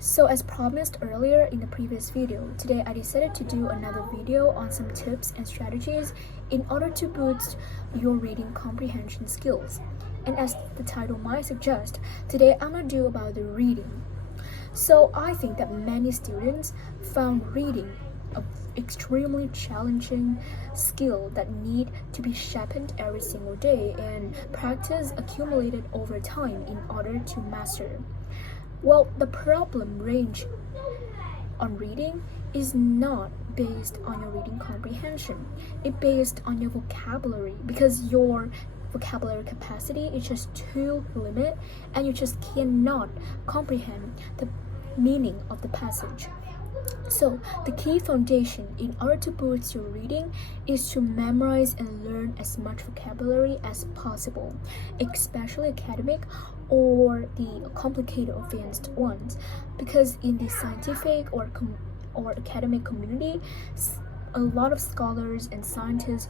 So as promised earlier in the previous video, today I decided to do another video on some tips and strategies in order to boost your reading comprehension skills. And as the title might suggest, today I'm going to do about the reading. So I think that many students found reading an extremely challenging skill that need to be sharpened every single day and practice accumulated over time in order to master. Well, the problem range on reading is not based on your reading comprehension. It's based on your vocabulary because your vocabulary capacity is just too limited and you just cannot comprehend the meaning of the passage. So, the key foundation in order to boost your reading is to memorize and learn as much vocabulary as possible, especially academic or the complicated advanced ones, because in the scientific or academic community, a lot of scholars and scientists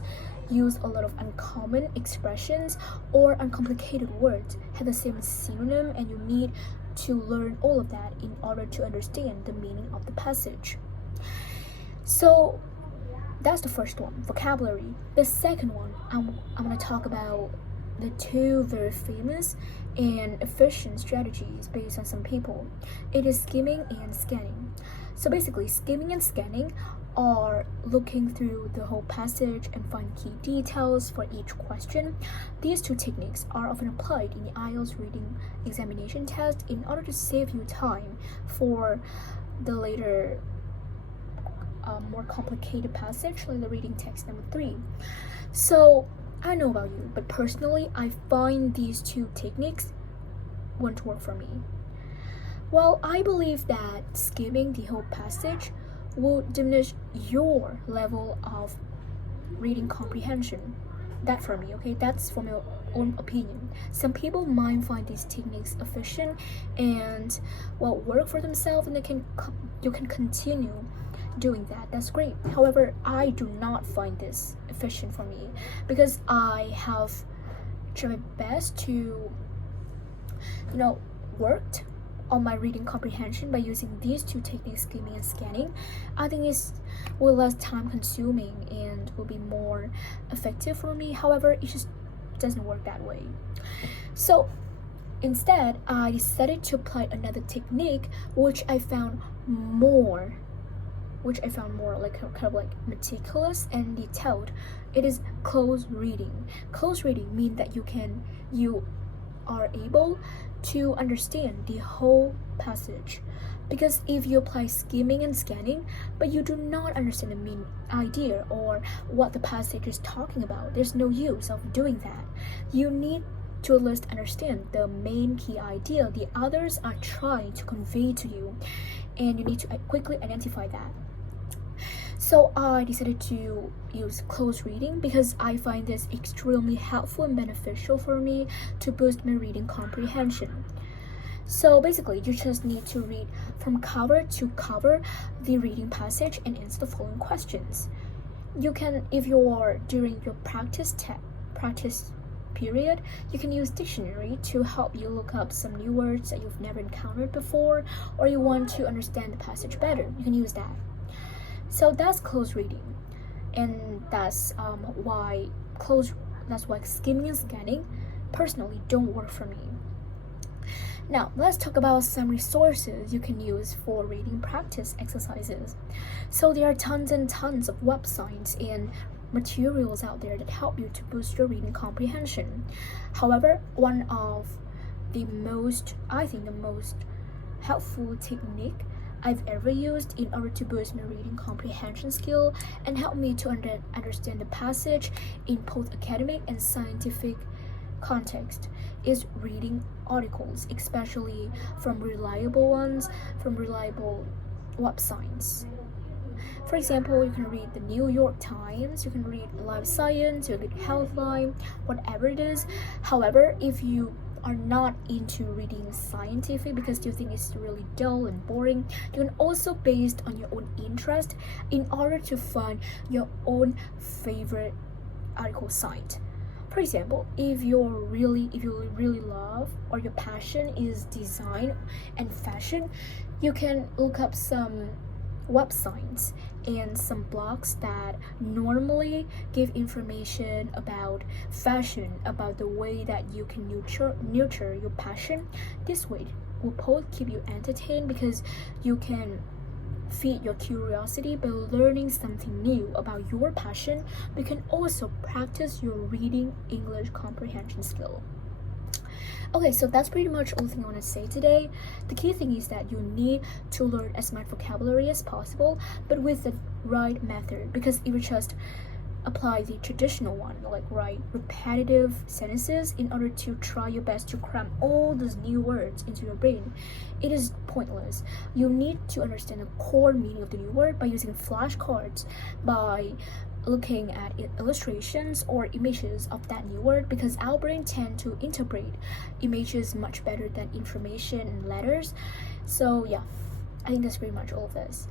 use a lot of uncommon expressions or uncomplicated words have the same synonym, and you need to learn all of that in order to understand the meaning of the passage. So that's the first one, vocabulary. The second one, I'm going to talk about the two very famous and efficient strategies based on some people. It is skimming and scanning. So basically, skimming and scanning are looking through the whole passage and find key details for each question. These two techniques are often applied in the IELTS reading examination test in order to save you time for the later more complicated passage like the reading text number 3. So I know about you, but personally I find these two techniques won't work for me. Well, I believe that skimming the whole passage will diminish your level of reading comprehension. That for me, okay? That's from your own opinion. Some people might find these techniques efficient and work for themselves, and you can continue doing that. That's great. However, I do not find this efficient for me because I have tried my best to worked on my reading comprehension by using these two techniques, skimming and scanning. I think it's less time consuming and will be more effective for me. However, it just doesn't work that way. So instead, I decided to apply another technique which I found more like meticulous and detailed. It is close reading. Close reading means that you are able to understand the whole passage, because if you apply skimming and scanning but you do not understand the main idea or what the passage is talking about, there's no use of doing that. You need to at least understand the main key idea the others are trying to convey to you, and you need to quickly identify that. So I decided to use close reading because I find this extremely helpful and beneficial for me to boost my reading comprehension. So basically, you just need to read from cover to cover the reading passage and answer the following questions. You can, if you are during your practice period, you can use dictionary to help you look up some new words that you've never encountered before, or you want to understand the passage better, you can use that. So that's close reading, and that's why skimming and scanning personally don't work for me. Now let's talk about some resources you can use for reading practice exercises. So there are tons and tons of websites and materials out there that help you to boost your reading comprehension. However, one of the most helpful technique I've ever used in order to boost my reading comprehension skill and help me to understand the passage in both academic and scientific context is reading articles, especially from reliable websites. For example, you can read the New York Times, you can read Live Science, you can read Healthline, whatever it is. However, if you are not into reading scientific because you think it's really dull and boring, you can also, based on your own interest, in order to find your own favorite article site. For example, if you really love or your passion is design and fashion, You can look up some websites and some blogs that normally give information about fashion, about the way that you can nurture your passion. This way will both keep you entertained because you can feed your curiosity by learning something new about your passion. You can also practice your reading English comprehension skill. Okay, so that's pretty much all thing I want to say today. The key thing is that you need to learn as much vocabulary as possible, but with the right method. Because if you just apply the traditional one, like write repetitive sentences in order to try your best to cram all those new words into your brain, it is pointless. You need to understand the core meaning of the new word by using flashcards, by looking at illustrations or images of that new word, because our brain tend to interpret images much better than information and letters. So yeah, I think that's pretty much all of this.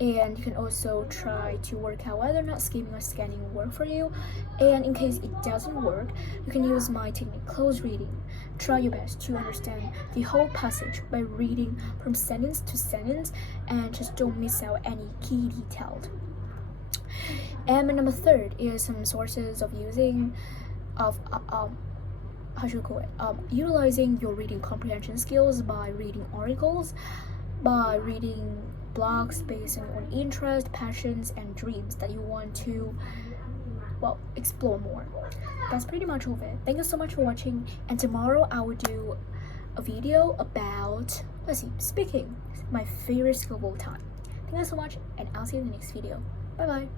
And you can also try to work out whether or not skimming or scanning will work for you. And in case it doesn't work, you can use my technique, close reading. Try your best to understand the whole passage by reading from sentence to sentence, and just don't miss out any key details. And my number third is some sources of using of how should I call it? Utilizing your reading comprehension skills by reading articles, by reading blogs based on interest, passions, and dreams that you want to, well, explore more. That's pretty much all of it. Thank you so much for watching, and tomorrow I will do a video about, speaking, my favorite skill of all time. Thank you so much, and I'll see you in the next video. Bye bye.